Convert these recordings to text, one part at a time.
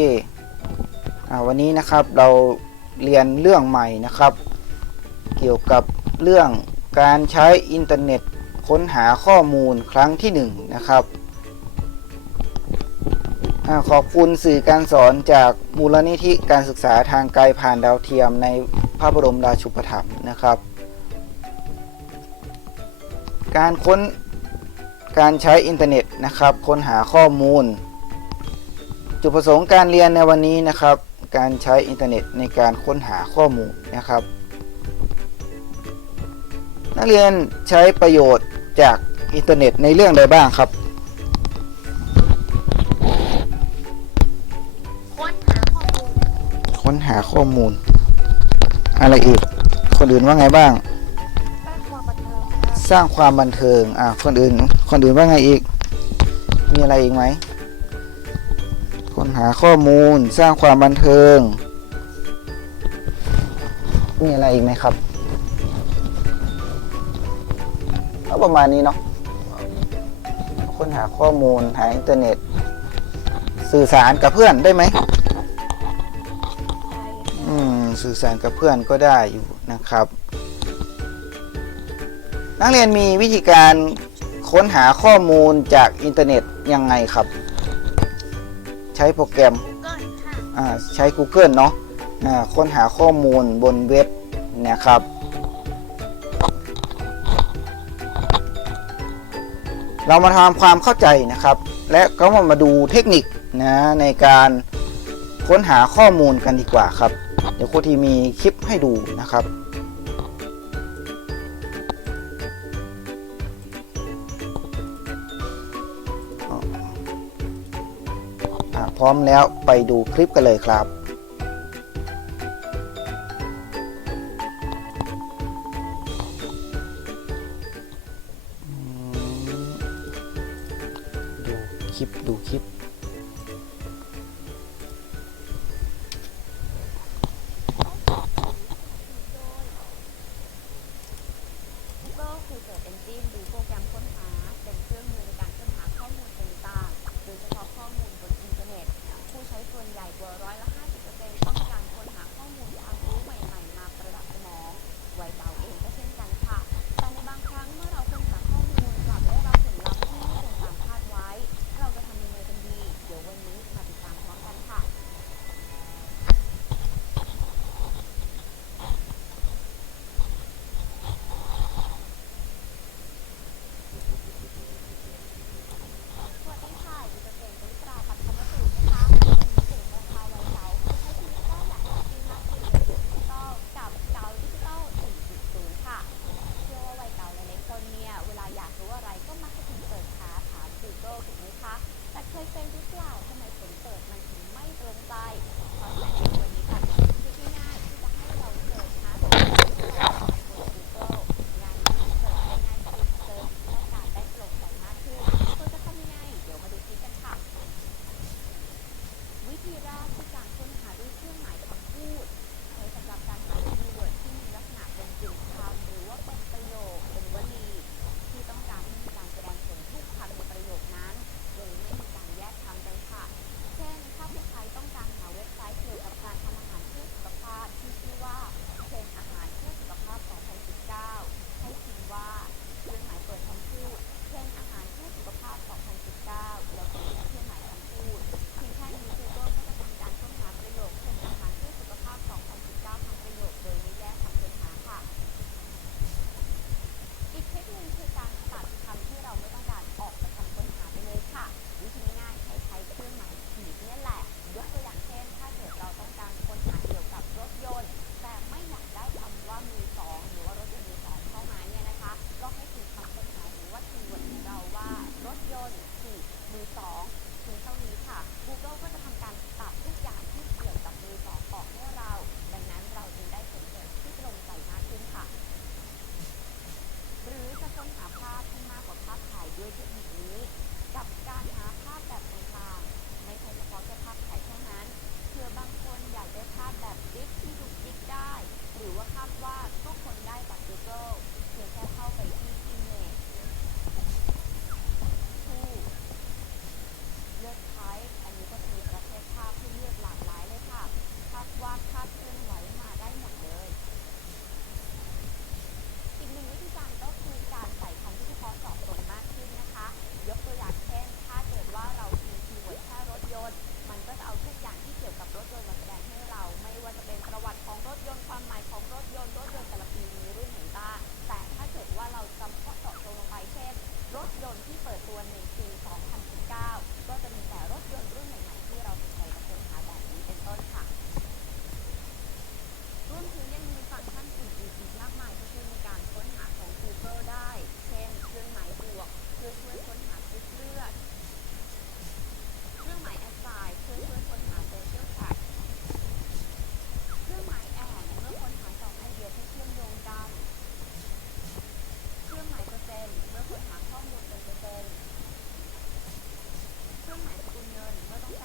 ควันนี้นะครับเราเรียนเรื่องใหม่นะครับ เกี่ยวกับเรื่องการใช้อินเทอร์เน็ตค้นหาข้อมูลครั้งที่หนึ่งนะครับอขอบคุณสื่อการสอนจากมูลนิธิการศึกษาทางไกลผ่านดาวเทียมในพระบรมราชูปถัมภ์นะครับ การค้นการใช้อินเทอร์เน็ตนะครับ ค้นหาข้อมูล จุดประสงค์การเรียนในวันนี้นะครับ การใช้อินเทอร์เน็ตในการค้นหาข้อมูลนะครับ นักเรียนใช้ประโยชน์จากอินเทอร์เน็ตในเรื่องใดบ้างครับ ค้นหาข้อมูล ค้นหาข้อมูล อะไรอีก คนอื่นว่าไงบ้าง สร้างความบันเทิง สร้างความบันเทิง อ่าคนอื่น คนอื่นว่าไงอีก มีอะไรอีกไหม ค้นหาข้อมูลสร้างความบันเทิง มีอะไรอีกไหมครับก็ประมาณนี้เนาะค้นหาข้อมูลหาอินเทอร์เน็ต สื่อสารกับเพื่อนได้ไหมอืมสื่อสารกับเพื่อนก็ได้อยู่นะครับ นักเรียนมีวิธีการค้นหาข้อมูลจากอินเทอร์เน็ตยังไงครับ ช้โปรแกรมก็ค่ะอ่าใช้ Google เนาะอ่าค้นหาข้อมูลบนเว็บนะครับ เรามาทำความเข้าใจนะครับ และก็มามาดูเทคนิคนะในการค้นหาข้อมูลกันดีกว่าครับ เดี๋ยวโครูทีมีคลิปให้ดูนะครับ พร้อมแล้วไปดูคลิปกันเลยครับ ดูคลิปดูคลิป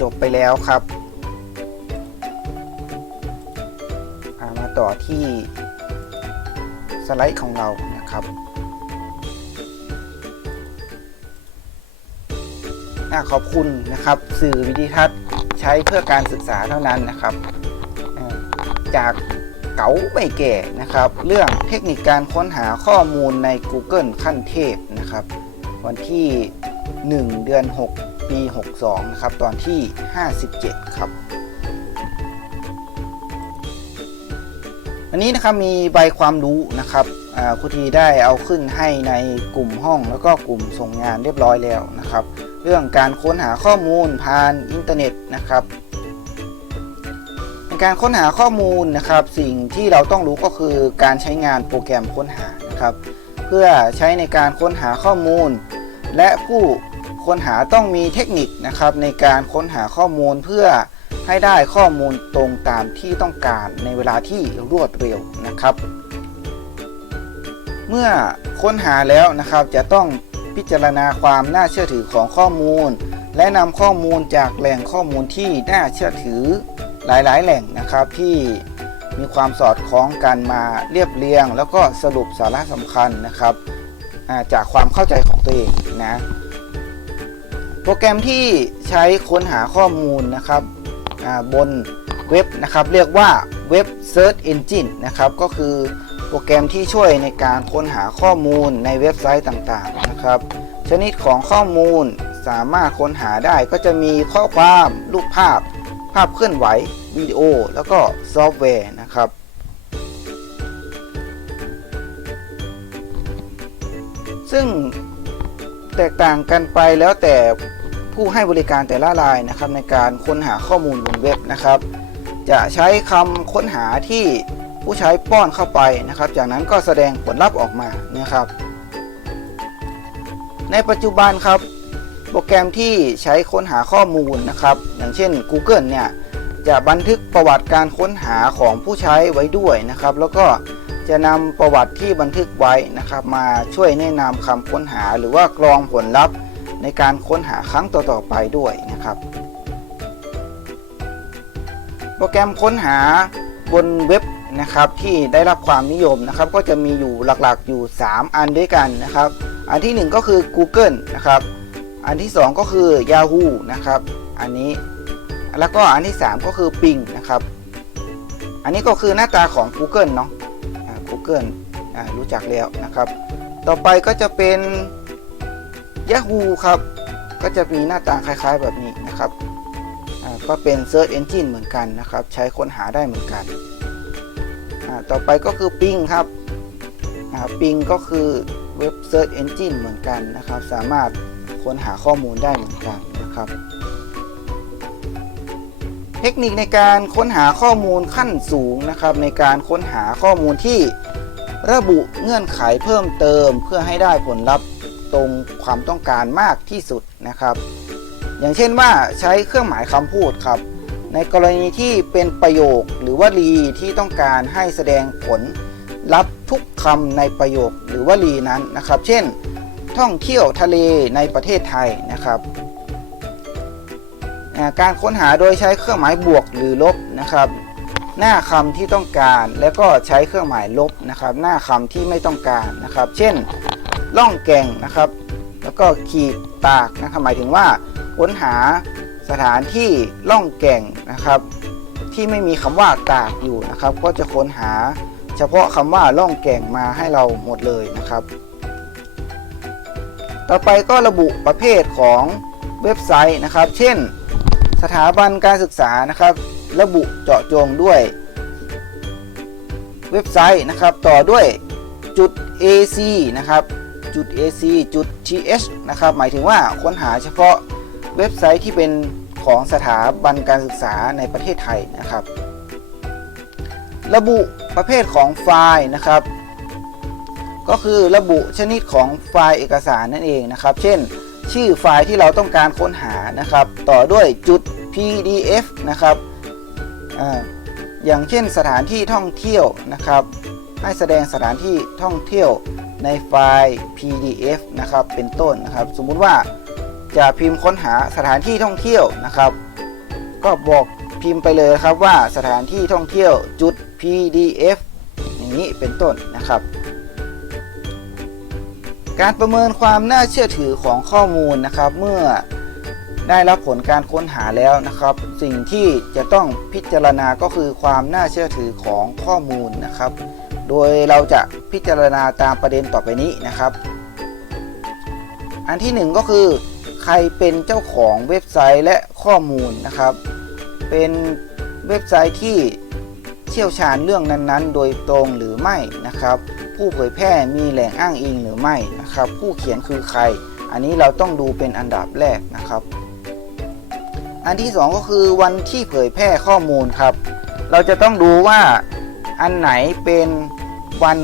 จบไปแล้วครับามาต่อที่สไลด์ของเรานะครับขอบคุณนะครับ สื่อวิดิทัศน์ใช้เพื่อการศึกษาเท่านั้นนะครับ จากเก๋าไม่แก่นะครับ เรื่องเทคนิคการค้นหาข้อมูลใน Google ขั้นเทพนะครับ วันที่ 1 เดือน 6 ปี 62 นะครับ ตอนที่ 57 ครับ อันนี้นะครับมีใบความรู้นะครับอ่าครูทีได้เอาขึ้นให้ในกลุ่มห้องแล้วก็กลุ่มส่งงานเรียบร้อยแล้วนะครับ เรื่องการค้นหาข้อมูลผ่านอินเทอร์เน็ตนะครับในการค้นหาข้อมูลนะครับ สิ่งที่เราต้องรู้ก็คือการใช้งานโปรแกรมค้นหานะครับ เพื่อใช้ในการค้นหาข้อมูล และผู้ ค้นหาต้องมีเทคนิคนะครับในการค้นหาข้อมูลเพื่อให้ได้ข้อมูลตรงตามที่ต้องการในเวลาที่รวดเร็วนะครับ เมื่อค้นหาแล้วนะครับจะต้องพิจารณาความน่าเชื่อถือของข้อมูล และนำข้อมูลจากแหล่งข้อมูลที่น่าเชื่อถือหลายๆ แหล่งนะครับที่มีความสอดคล้องกันมาเรียบเรียง แล้วก็สรุปสาระสำคัญนะครับจากความเข้าใจของตัวเองนะ โปรแกรมที่ใช้ค้นหาข้อมูลนะครับบนเว็บนะครับ เรียกว่าเว็บ Search Engine นะครับ ก็คือโปรแกรมที่ช่วยในการค้นหาข้อมูลในเว็บไซต์ต่างๆนะครับ ชนิดของข้อมูลสามารถค้นหาได้ก็จะมีข้อความรูปภาพ ภาพเคลื่อนไหววิดีโอ แล้วก็ซอฟต์แวร์นะครับซึ่งแตกต่างกันไปแล้วแต่ ผู้ให้บริการแต่ละรายนะครับในการค้นหาข้อมูลบนเว็บนะครับ จะใช้คำค้นหาที่ผู้ใช้ป้อนเข้าไปนะครับ จากนั้นก็แสดงผลลัพธ์ออกมานะครับ ในปัจจุบันครับโปรแกรมที่ใช้ค้นหาข้อมูลนะครับ อย่างเช่น Google เนี่ยจะบันทึกประวัติการค้นหาของผู้ใช้ไว้ด้วยนะครับ แล้วก็จะนำประวัติที่บันทึกไว้นะครับ มาช่วยแนะนำคำค้นหาหรือว่ากรองผลลัพธ์ ในการค้นหาครั้งต่อๆไปด้วยนะครับ โปรแกรมค้นหาบนเว็บนะครับที่ได้รับความนิยมนะครับก็จะมีอยู่หลักๆอยู่ 3 อันด้วยกันนะครับ อันทีหนึ่1 ก็คือ Google นะครับอันที่ 2 ก็คือ Yahoo นะครับอันนี้แล้วก็อันที่ 3 ก็คือ Bing นะครับอันนี้ก็คือหน้าตาของ Google เนาะ Google รู้จักแล้วนะครับ ต่อไปก็จะเป็น Yahoo ครับ ก็จะมีหน้าตาคล้ายๆแบบนี้นะครับก็เป็น Search Engine เหมือนกันนะครับ ใช้ค้นหาได้เหมือนกัน ต่อไปก็คือ Bing ครับ Bing ก็คือเว็บ Search Engine เหมือนกันนะครับ สามารถค้นหาข้อมูลได้เหมือนกันนะครับ เทคนิคในการค้นหาข้อมูลขั้นสูงนะครับ ในการค้นหาข้อมูลที่ระบุเงื่อนไขเพิ่มเติมเพื่อให้ได้ผลลัพธ์ ตรงความต้องการมากที่สุดนะครับ อย่างเช่นว่าใช้เครื่องหมายคำพูดครับ ในกรณีที่เป็นประโยคหรือวลีที่ต้องการให้แสดงผลลัพธ์ทุกคำในประโยคหรือวลีนั้นนะครับ เช่น ท่องเที่ยวทะเลในประเทศไทยนะครับการค้นหาโดยใช้เครื่องหมายบวกหรือลบนะครับ หน้าคำที่ต้องการแล้วก็ใช้เครื่องหมายลบนะครับ หน้าคำที่ไม่ต้องการนะครับ เช่น ล่องแก่งนะครับ แล้วก็ขีดตากนะครับหมายถึงว่าค้นหาสถานที่ล่องแก่งนะครับ ที่ไม่มีคำว่าตากอยู่นะครับ ก็จะค้นหาเฉพาะคำว่าล่องแก่งมาให้เราหมดเลยนะครับ ต่อไปก็ระบุประเภทของเว็บไซต์นะครับ เช่น สถาบันการศึกษานะครับ ระบุเจาะจงด้วยเว็บไซต์นะครับต่อด้วยจุด ac นะครับ จุด ac จุด th นะครับ หมายถึงว่าค้นหาเฉพาะเว็บไซต์ที่เป็นของสถาบันการศึกษาในประเทศไทยนะครับ ระบุประเภทของไฟล์นะครับ ก็คือระบุชนิดของไฟล์เอกสารนั่นเองนะครับ เช่น ชื่อไฟล์ที่เราต้องการค้นหานะครับ ต่อด้วยจุด pdf นะครับออย่างเช่นสถานที่ท่องเที่ยวนะครับ ให้แสดงสถานที่ท่องเที่ยว ในไฟล์ pdf นะครับ เป็นต้นนะครับ สมมุติว่าจะพิมพ์ค้นหาสถานที่ท่องเที่ยวนะครับ ก็บอกพิมพ์ไปเลยครับว่าสถานที่ท่องเที่ยวจุด pdf อย่างนี้เป็นต้นนะครับ การประเมินความน่าเชื่อถือของข้อมูลนะครับ เมื่อได้รับผลการค้นหาแล้วนะครับ สิ่งที่จะต้องพิจารณาก็คือความน่าเชื่อถือของข้อมูลนะครับ โดยเราจะพิจารณาตามประเด็นต่อไปนี้นะครับ อันที่หนึ่งก็คือ ใครเป็นเจ้าของเว็บไซต์และข้อมูลนะครับ เป็นเว็บไซต์ที่เชี่ยวชาญเรื่องนั้นๆ โดยตรงหรือไม่นะครับ ผู้เผยแพร่มีแหล่งอ้างอิงหรือไม่นะครับ ผู้เขียนคือใคร อันนี้เราต้องดูเป็นอันดับแรกนะครับ อันที่สองก็คือวันที่เผยแพร่ข้อมูลครับ เราจะต้องดูว่าอันไหนเป็น วัน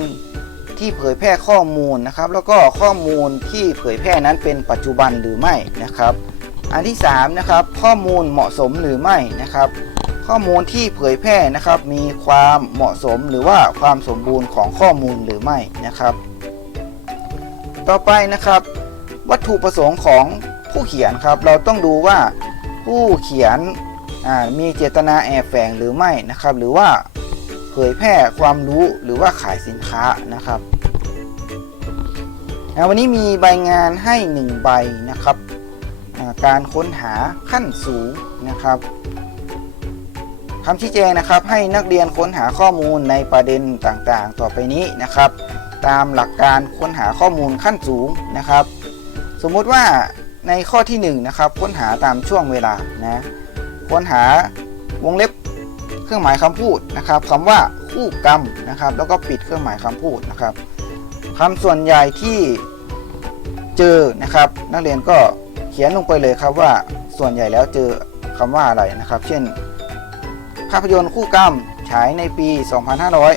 ที่เผยแพร่ข้อมูลนะครับ แล้วก็ข้อมูลที่เผยแพร่นั้นเป็นปัจจุบันหรือไม่นะครับ อันที่สามนะครับข้อมูลเหมาะสมหรือไม่นะครับ ข้อมูลที่เผยแพร่นะครับ มีความเหมาะสมหรือว่าความสมบูรณ์ของข้อมูลหรือไม่นะครับ ต่อไปนะครับ วัตถุประสงค์ของผู้เขียนครับ เราต้องดูว่าผู้เขียนมีเจตนาแอบแฝงหรือไม่นะครับ หรือว่า เผยแพร่ความรู้หรือว่าขายสินค้านะครับอ่าวันนี้มีใบงานให้ 1 ใบนะครับการค้นหาขั้นสูงนะครับคำชี้แจงนะครับให้นักเรียนค้นหาข้อมูลในประเด็นต่างๆ ต่อไปนี้นะครับ ตามหลักการค้นหาข้อมูลขั้นสูงนะครับ สมมุติว่าในข้อที่1นงนะครับค้นหาตามช่วงเวลานะค้นหาวงเล็บ เครื่องหมายคำพูดนะครับคำว่าคู่กรรมนะครับ แล้วก็ปิดเครื่องหมายคำพูดนะครับคำส่วนใหญ่ที่เจอนะครับ นักเรียนก็เขียนลงไปเลยครับว่าส่วนใหญ่แล้วเจอคำว่าอะไรนะครับ เช่น ภาพยนตร์คู่กรรมฉายในปี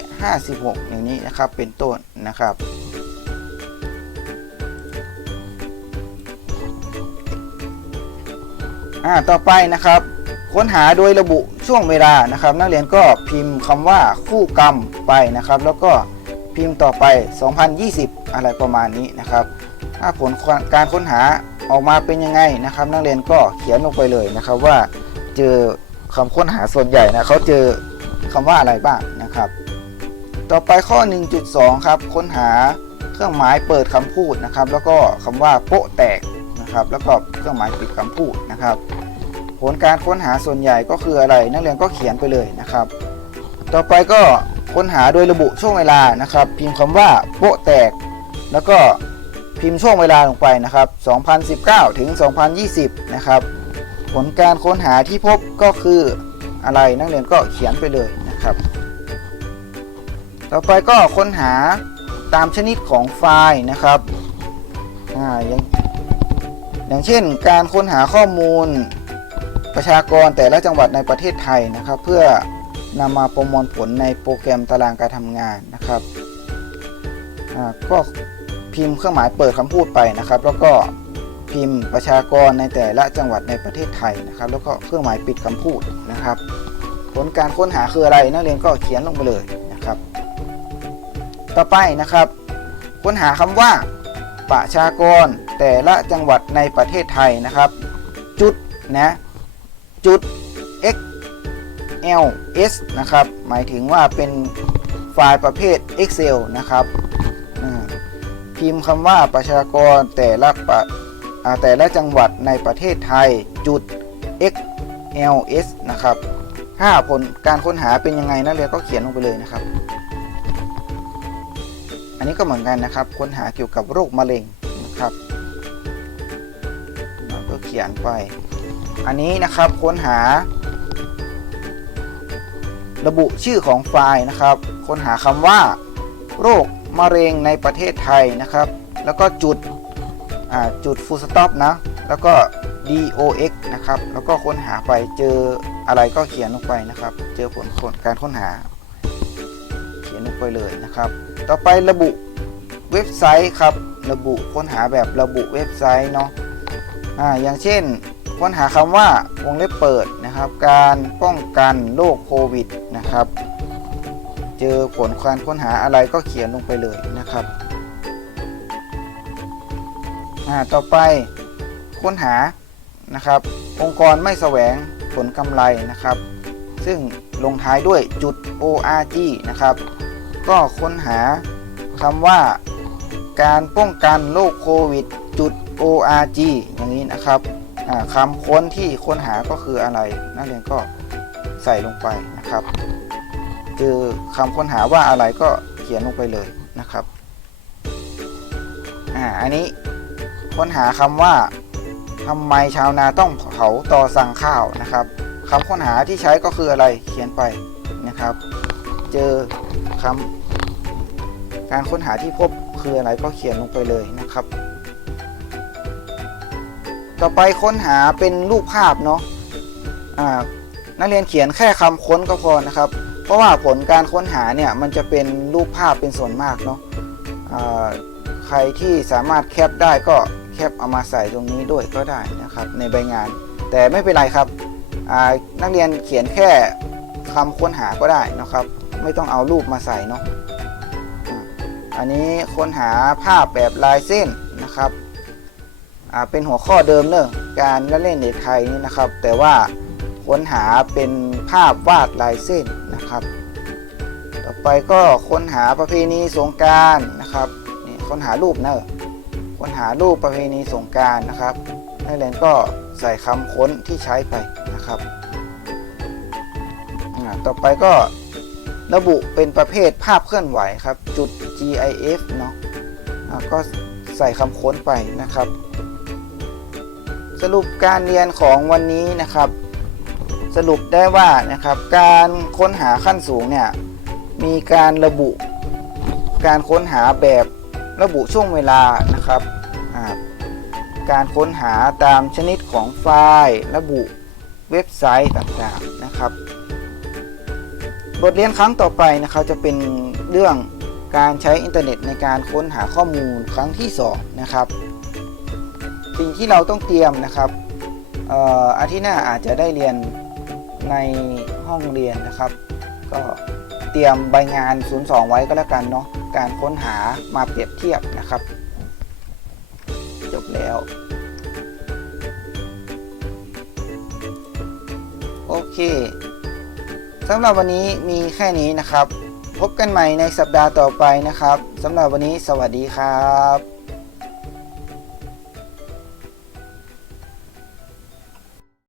2556 อย่างนี้นะครับเป็นต้นนะครับอ่าต่อไปนะครับ ค้นหาโดยระบุ ช่วงเวลานะครับ นักเรียนก็พิมพ์คำว่าคู่กรรมไปนะครับ แล้วก็พิมพ์ต่อไป 2020 อะไรประมาณนี้นะครับ ถ้าผลการค้นหาออกมาเป็นยังไงนะครับ นักเรียนก็เขียนลงไปเลยนะครับว่าเจอคำค้นหาส่วนใหญ่นะเขาเจอคำว่าอะไรบ้างนะครับ ต่อไปข้อ 1.2 ครับ ค้นหาเครื่องหมายเปิดคำพูดนะครับ แล้วก็คำว่าโป๊ะแตกนะครับ แล้วก็เครื่องหมายปิดคำพูดนะครับ ผลการค้นหาส่วนใหญ่ก็คืออะไร นักเรียนก็เขียนไปเลยนะครับ ต่อไปก็ค้นหาโดยระบุช่วงเวลานะครับ พิมพ์คำว่าโปะแตก แล้วก็พิมพ์ช่วงเวลาลงไปนะครับ 2019 ถึง 2020 นะครับ ผลการค้นหาที่พบก็คืออะไรนักเรียนก็เขียนไปเลยนะครับ ต่อไปก็ค้นหาตามชนิดของไฟล์นะครับ อ่า อย่างอย่างเช่นการค้นหาข้อมูล ประชากรแต่ละจังหวัดในประเทศไทยนะครับ เพื่อนำมาประมวลผลในโปรแกรมตารางการทำงานนะครับก็พิมพ์เครื่องหมายเปิดคำพูดไปนะครับ แล้วก็พิมพ์ประชากรในแต่ละจังหวัดในประเทศไทยนะครับ แล้วก็เครื่องหมายปิดคำพูดนะครับ ผลการค้นหาคืออะไรนักเรียนก็เขียนลงไปเลยนะครับ ต่อไปนะครับ ค้นหาคำว่า ประชากรแต่ละจังหวัดในประเทศไทยนะครับ จุดนะ จุด XLS นะครับ หมายถึงว่าเป็นไฟล์ประเภท Excel นะครับพิมพ์คำว่าประชากรแต่ละปะแต่ละจังหวัดในประเทศไทยจุด XLS นะครับ ถ้าผลการค้นหาเป็นยังไงนักเรียนก็เขียนลงไปเลยนะครับ อันนี้ก็เหมือนกันนะครับ ค้นหาเกี่ยวกับโรคมะเร็งนะครับเราก็เขียนไป อันนี้นะครับค้นหา ระบุชื่อของไฟล์นะครับ ค้นหาคำว่า โรคมะเร็งในประเทศไทยนะครับ แล้วก็จุดจุด full stop นะ แล้วก็ dox นะครับ แล้วก็ค้นหาไปเจออะไรก็เขียนลงไปนะครับ เจอผลการค้นหา เขียนลงไปเลยนะครับ ต่อไประบุเว็บไซต์ครับ ระบุค้นหาแบบระบุเว็บไซต์เนาะ อ่า อย่างเช่น ค้นหาคำว่าวงเล็บเปิดนะครับ การป้องกันโรคโควิดนะครับ เจอผลการค้นหาอะไรก็เขียนลงไปเลยนะครับอ่าต่อไปค้นหานะครับ องค์กรไม่แสวงผลกำไรนะครับ ซึ่งลงท้ายด้วยจุด org นะครับ ก็ค้นหาคำว่าการป้องกันโรคโควิดจุด org อย่างนี้นะครับ อ่าคำค้นที่ค้นหาก็คืออะไร นักเรียนก็ใส่ลงไปนะครับเจอคำค้นหาว่าอะไรก็เขียนลงไปเลยนะครับอ่าอันนี้ค้นหาคำว่าทำไมชาวนาต้องเผาต่อสั่งข้าวนะครับคำค้นหาที่ใช้ก็คืออะไรเขียนไปนะครับ เจอคำการค้นหาที่พบคืออะไรก็เขียนลงไปเลยนะครับ ต่อไปค้นหาเป็นรูปภาพเนาะนักเรียนเขียนแค่คำค้นก็พอนะครับ เพราะว่าผลการค้นหาเนี่ยมันจะเป็นรูปภาพเป็นส่วนมากเนาะใครที่สามารถแคปได้ก็แคปเอามาใส่ตรงนี้ด้วยก็ได้นะครับในใบงาน แต่ไม่เป็นไรครับนักเรียนเขียนแค่คำค้นหาก็ได้นะครับ ไม่ต้องเอารูปมาใส่เนาะอันนี้ค้นหาภาพแบบลายเส้นนะครับ เป็นหัวข้อเดิมเนอะการละเล่นเด็กไทยนี่นะครับ แต่ว่าค้นหาเป็นภาพวาดลายเส้นนะครับ ต่อไปก็ค้นหาประเพณีสงการนะครับนี่ค้นหารูปเนอะค้นหารูปประเพณีสงการนะครับนักเรียนก็ใส่คำค้นที่ใช้ไปนะครับต่อไปก็ระบุเป็นประเภทภาพเคลื่อนไหวครับจุด GIF เนาะอ่าก็ใส่คำค้นไปนะครับ สรุปการเรียนของวันนี้นะครับ สรุปได้ว่านะครับการค้นหาขั้นสูงเนี่ยมีการระบุการค้นหาแบบระบุช่วงเวลานะครับ การค้นหาตามชนิดของไฟล์ ระบุเว็บไซต์ต่างๆนะครับ บทเรียนครั้งต่อไปนะครับจะเป็นเรื่องการใช้อินเทอร์เน็ตในการค้นหาข้อมูลครั้งที่ 2 นะครับ สิ่งที่เราต้องเตรียมนะครับอาทิตย์หน้าอาจจะได้เรียนในห้องเรียนนะครับ ก็เตรียมใบงาน 02 ไว้ก็แล้วกันเนาะการค้นหามาเปรียบเทียบนะครับ จบแล้ว โอเคสำหรับวันนี้มีแค่นี้นะครับ พบกันใหม่ในสัปดาห์ต่อไปนะครับสำหรับวันนี้สวัสดีครับ